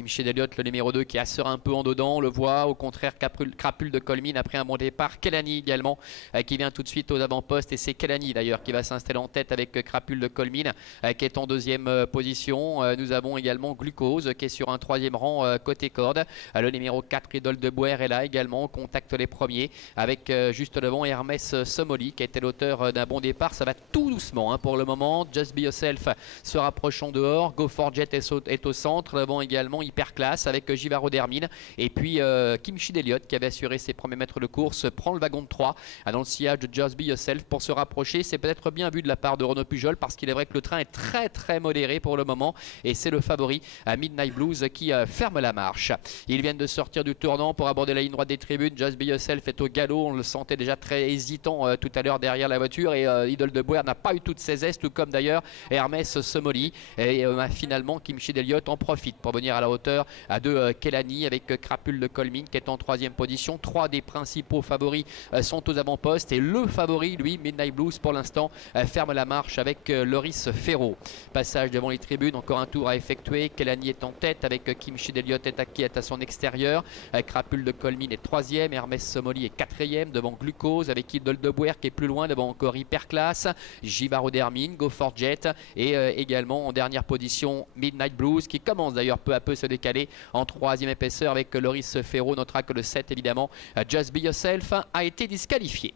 Kim Elliott, le numéro 2 qui assure un peu en dedans, on le voit. Au contraire, Crapule de Colmine après un bon départ. Kelani également qui vient tout de suite aux avant-postes. Et c'est Kelani d'ailleurs qui va s'installer en tête avec Crapule de Colmine qui est en deuxième position. Nous avons également Glucose qui est sur un troisième rang côté corde. Le numéro 4, Idole de Bouer, est là également. On contacte les premiers avec juste devant Hermès Somoli qui a été l'auteur d'un bon départ. Ça va tout doucement pour le moment. Just Be Yourself se rapprochant dehors. Go For Jet est au centre. Devant également Hyperclass avec Jivaro Dermine. Et puis Kim Elliott qui avait assuré ses premiers mètres de course prend le wagon de 3 dans le sillage de Just Be Yourself pour se rapprocher. C'est peut-être bien vu de la part de Renaud Pujol parce qu'il est vrai que le train est très modéré pour le moment et c'est le favori à Midnight Blues qui ferme la marche. Ils viennent de sortir du tournant pour aborder la ligne droite des tribunes. Just Be Yourself est au galop. On le sentait déjà très hésitant tout à l'heure derrière la voiture et Idole de Bouer n'a pas eu toutes ses aises, tout comme d'ailleurs Hermès Somoli. Et finalement Kim Elliott en profite pour venir à la hauteur de Kelani avec Crapule de Colmine qui est en troisième position. Trois des principaux favoris sont aux avant-postes et le favori, lui, Midnight Blues, pour l'instant ferme la marche avec Loris Ferro. Passage devant les tribunes, encore un tour à effectuer. Kelani est en tête avec Kim Elliott qui est à son extérieur. Crapule de Colmine est troisième, Hermès Somoli est quatrième devant Glucose avec Idole de Bouer qui est plus loin devant encore Hyperclass, Jivaro Dermine, Go For Jet et également en dernière position Midnight Blues qui commence d'ailleurs peu à peu se décaler en troisième épaisseur avec Loris Ferro. Notera que le 7 évidemment, Just Be Yourself, a été disqualifié.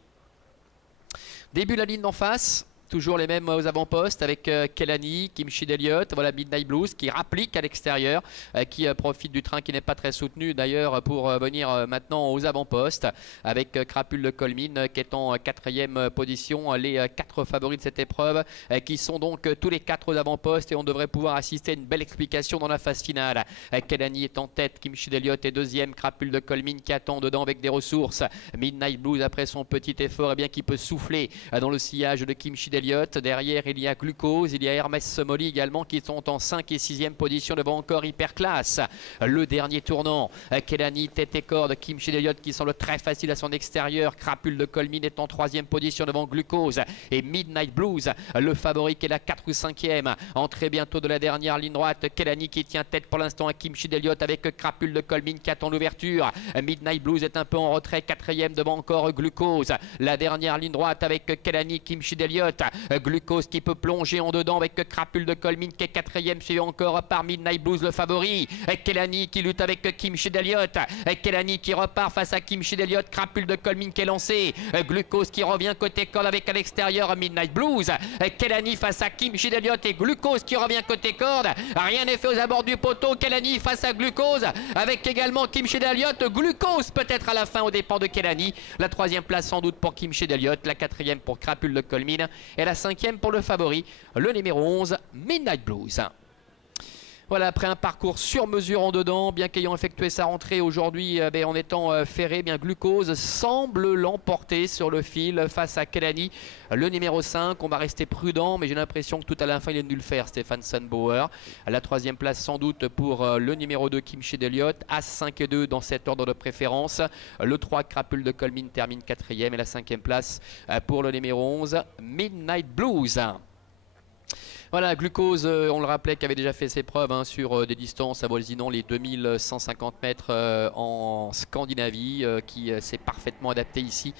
Début la ligne d'en face. Toujours les mêmes aux avant-postes avec Kelani, Kim Elliott, voilà Midnight Blues qui rapplique à l'extérieur, qui profite du train qui n'est pas très soutenu d'ailleurs pour venir maintenant aux avant-postes avec Crapule de Colmine qui est en quatrième position. Les quatre favoris de cette épreuve qui sont donc tous les quatre aux avant-postes et on devrait pouvoir assister à une belle explication dans la phase finale. Kelani est en tête, Kim Elliott est deuxième, Crapule de Colmine qui attend dedans avec des ressources. Midnight Blues après son petit effort qui peut souffler dans le sillage de Kim Elliott. Derrière il y a Glucose, il y a Hermès Somoli également qui sont en 5 et 6e position devant encore Hyperclass. Le dernier tournant, Kelani, tête et corde, Kim Elliott qui semble très facile à son extérieur. Crapule de Colmine est en 3e position devant Glucose et Midnight Blues, le favori qui est la 4 ou 5e. Entrée bientôt de la dernière ligne droite, Kelani qui tient tête pour l'instant à Kim Elliott avec Crapule de Colmine qui attend l'ouverture. Midnight Blues est un peu en retrait, 4e devant encore Glucose. La dernière ligne droite avec Kelani, Kim Elliott. Glucose qui peut plonger en dedans avec Crapule de Colmine qui est 4e, suivi encore par Midnight Blues le favori. Kelani qui lutte avec Kim Elliott. Kelani qui repart face à Kim Elliott. Crapule de Colmine qui est lancé. Glucose qui revient côté corde avec à l'extérieur Midnight Blues. Kelani face à Kim Elliott et Glucose qui revient côté corde. Rien n'est fait aux abords du poteau. Kelani face à Glucose avec également Kim Elliott. Glucose peut-être à la fin au dépens de Kelani. La 3e place sans doute pour Kim Elliott. La 4e pour Crapule de Colmine. Et la 5e pour le favori, le numéro 11, Midnight Blues. Voilà, après un parcours sur mesure en dedans, bien qu'ayant effectué sa rentrée aujourd'hui en étant ferré, bien Glucose semble l'emporter sur le fil face à Kelani, le numéro 5. On va rester prudent, mais j'ai l'impression que tout à la fin il est venu le faire, Stéphane Sunbauer. La 3e place sans doute pour le numéro 2, Kim Elliott, As 5 et 2 dans cet ordre de préférence. Le 3, Crapule de Colmine termine 4e et la 5e place pour le numéro 11, Midnight Blues. Voilà, Glucose, on le rappelait, qui avait déjà fait ses preuves sur des distances avoisinant les 2150 mètres en Scandinavie, qui s'est parfaitement adapté ici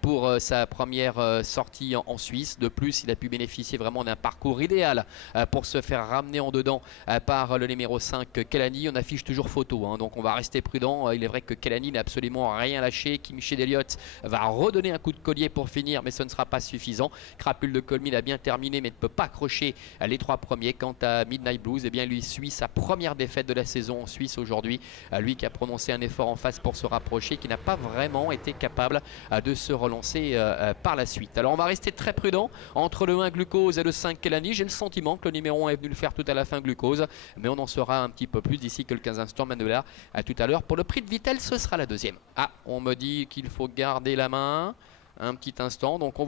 pour sa première sortie en Suisse. De plus, il a pu bénéficier vraiment d'un parcours idéal pour se faire ramener en dedans par le numéro 5, Kelani. On affiche toujours photo, donc on va rester prudent. Il est vrai que Kelani n'a absolument rien lâché. Kim Elliott va redonner un coup de collier pour finir, mais ce ne sera pas suffisant. Crapule de Colmine a bien terminé, mais ne peut pas accrocher les 3 premiers. Quant à Midnight Blues, eh bien lui suit sa première défaite de la saison en Suisse aujourd'hui. Lui qui a prononcé un effort en face pour se rapprocher, qui n'a pas vraiment été capable de se relancer par la suite. Alors on va rester très prudent entre le 1 Glucose et le 5 Kelani. J'ai le sentiment que le numéro 1 est venu le faire tout à la fin, Glucose, mais on en saura un petit peu plus d'ici quelques instants. Manuela, à tout à l'heure. Pour le prix de Vittel, ce sera la 2e. Ah, on me dit qu'il faut garder la main un petit instant, donc on voit